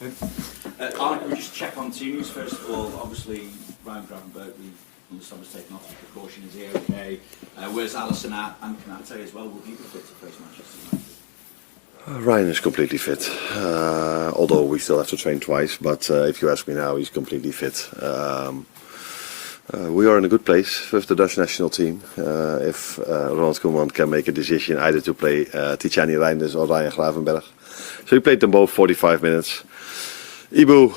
Arne, can we just check on team news first of all? Obviously, Ryan Gravenberg, we understand, was taken off with precaution. Is he okay? Where's Alisson at? And Canate as well? Will he be fit to face Manchester United? Ryan is completely fit, although we still have to train twice. But if you ask me now, he's completely fit. We are in a good place with the Dutch national team. If Ronald Koeman can make a decision either to play Tijani Reinders or Ryan Gravenberg. So he played them both 45 minutes. Ibu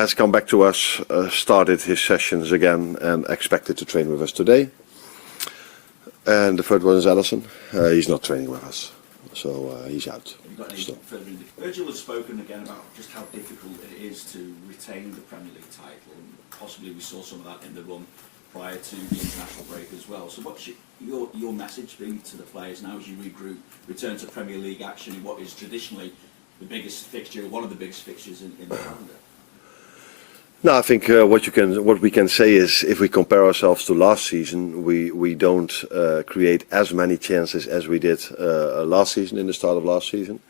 has come back to us, started his sessions again and expected to train with us today. And the third one is Alisson. He's not training with us, so he's out. Virgil has spoken again about just how difficult it is to retain the Premier League title. And possibly we saw some of that in the run prior to the international break as well. So what's your message being to the players now as you regroup, return to Premier League action in what is traditionally the biggest fixture, one of the biggest fixtures in the calendar? No, I think what we can say is, if we compare ourselves to last season, we don't create as many chances as we did last season, in the start of last season.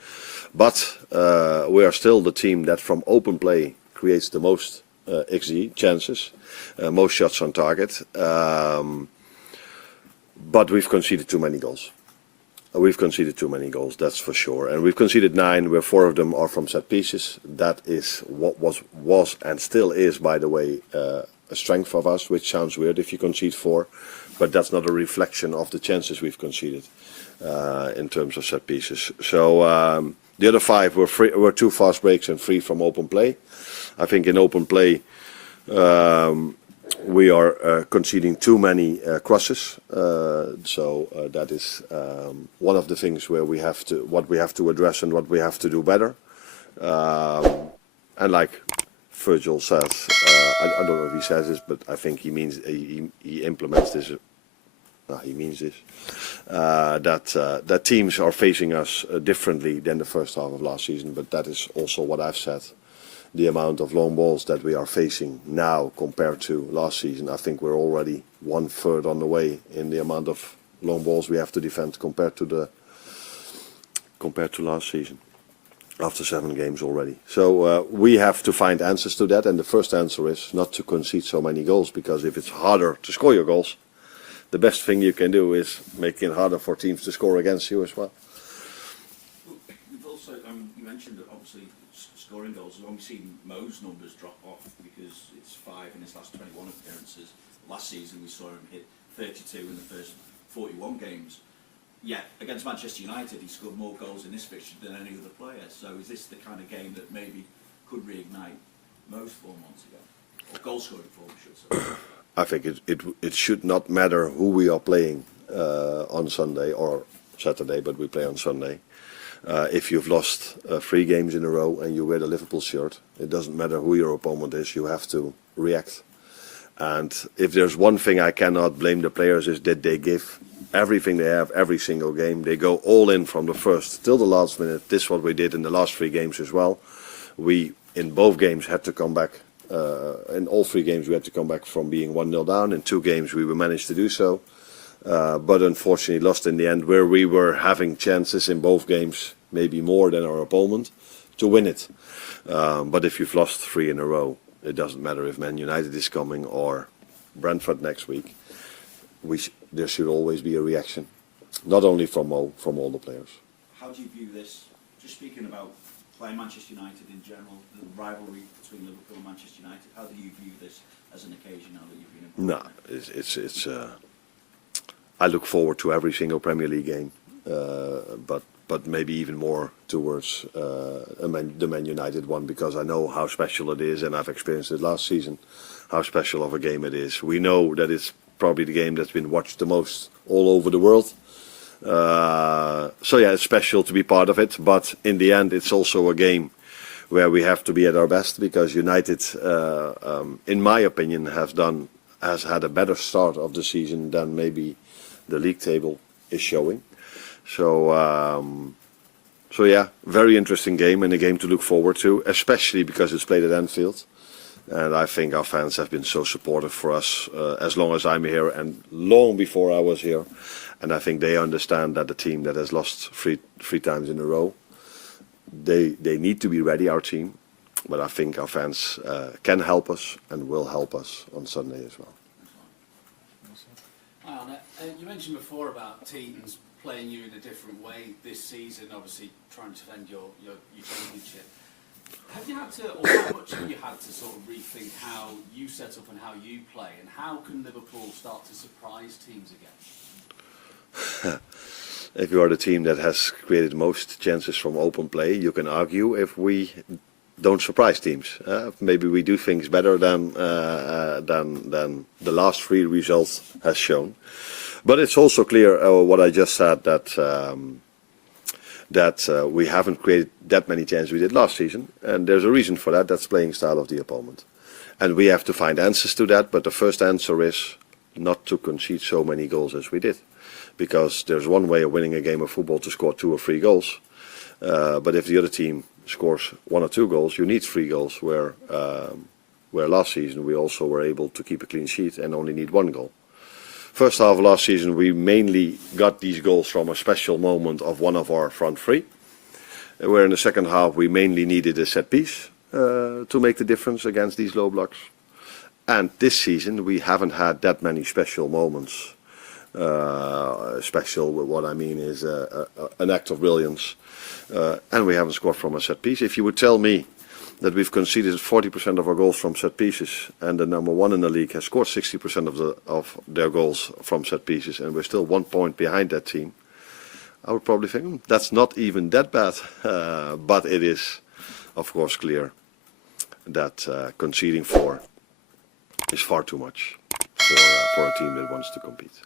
But we are still the team that from open play creates the most XG chances, most shots on target. But we've conceded too many goals. We've conceded too many goals, that's for sure. And we've conceded 9, where 4 of them are from set pieces. That is what was and still is, by the way, a strength of us, which sounds weird if you concede 4. But that's not a reflection of the chances we've conceded in terms of set pieces. So the other 5 were 2 fast breaks and 3 from open play. I think in open play we are conceding too many crosses, so that is one of the things where we have to address and what we have to do better. And like Virgil says, I don't know if he says this, but I think he means he implements this. He means this, that teams are facing us differently than the first half of last season. But that is also what I've said. The amount of long balls that we are facing now compared to last season, I think we're already 1/3 on the way in the amount of long balls we have to defend compared to last season, after 7 games already. So we have to find answers to that, and the first answer is not to concede so many goals, because if it's harder to score your goals, the best thing you can do is make it harder for teams to score against you as well. We've also, you mentioned that obviously scoring goals, we've only seen Mo's numbers drop off because it's 5 in his last 21 appearances. Last season we saw him hit 32 in the first 41 games. Yet against Manchester United he scored more goals in this fixture than any other player. So is this the kind of game that maybe could reignite Mo's form once again? Or goal scoring form, I should say. I think it should not matter who we are playing on Sunday or Saturday, but we play on Sunday. If you've lost 3 games in a row and you wear the Liverpool shirt, it doesn't matter who your opponent is, you have to react. And if there's one thing I cannot blame the players, is that they give everything they have every single game. They go all in from the first till the last minute. This is what we did in the last 3 games as well. We, in both games, had to come back. In all 3 games we had to come back from being 1-0 down. In 2 games we managed to do so. But unfortunately lost in the end, where we were having chances in both games, maybe more than our opponent, to win it. But if you've lost 3 in a row, it doesn't matter if Man United is coming or Brentford next week. There should always be a reaction, not only from Mo, from all the players. How do you view this, just speaking about playing Manchester United in general, the rivalry between Liverpool and Manchester United, how do you view this as an occasion now that you've been involved? No, I look forward to every single Premier League game, but maybe even more towards the Man United one, because I know how special it is, and I've experienced it last season, how special of a game it is. We know that it's probably the game that's been watched the most all over the world. So yeah, it's special to be part of it, but in the end it's also a game where we have to be at our best, because United, in my opinion, has had a better start of the season than maybe the league table is showing. So yeah, very interesting game, and a game to look forward to, especially because it's played at Anfield. And I think our fans have been so supportive for us as long as I'm here and long before I was here. And I think they understand that the team that has lost three times in a row, they need to be ready, our team. But I think our fans can help us and will help us on Sunday as well. Hi Arne, you mentioned before about teams playing you in a different way this season, obviously trying to defend your championship. Have you had to, or how much have you had to sort of rethink how you set up and how you play, and how can Liverpool start to surprise teams again? If you are the team that has created most chances from open play, you can argue if we don't surprise teams. Maybe we do things better than the last three results has shown. But it's also clear what I just said, that we haven't created that many chances we did last season, and there's a reason for that. That's playing style of the opponent, and we have to find answers to that. But the first answer is not to concede so many goals as we did, because there's one way of winning a game of football to score 2 or 3 goals. But if the other team scores 1 or 2 goals, you need 3 goals. Where last season we also were able to keep a clean sheet and only need 1 goal. First half of last season we mainly got these goals from a special moment of one of our front three. Where in the second half we mainly needed a set piece to make the difference against these low blocks. And this season we haven't had that many special moments. Special, what I mean is an act of brilliance, and we haven't scored from a set piece. If you would tell me that we've conceded 40% of our goals from set pieces, and the number 1 in the league has scored 60% of their goals from set pieces, and we're still 1 point behind that team, I would probably think that's not even that bad. But it is, of course, clear that conceding 4 is far too much for a team that wants to compete.